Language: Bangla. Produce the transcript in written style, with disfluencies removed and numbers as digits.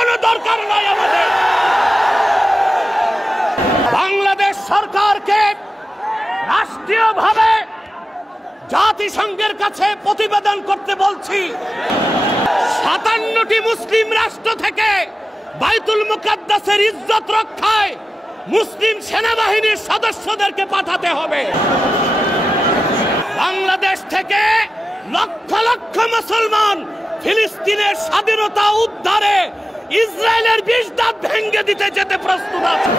কোনো দরকার নাই আমাদের। বাংলাদেশ সরকারকে রাষ্ট্রীয়ভাবে জাতিসংঘের কাছে প্রতিবেদন করতে বলছি। 57টি মুসলিম রাষ্ট্র থেকে বাইতুল মুকাদ্দাসের ইজ্জত রক্ষায় মুসলিম সেনাবাহিনীর সদস্যদেরকে পাঠাতে হবে। বাংলাদেশ থেকে লক্ষ লক্ষ মুসলমান ফিলিস্তিনের স্বাধীনতা উদ্ধারে ইসরায়েলের 20 দাঁত ভেঙে দিতে যেতে প্রস্তুত আছে।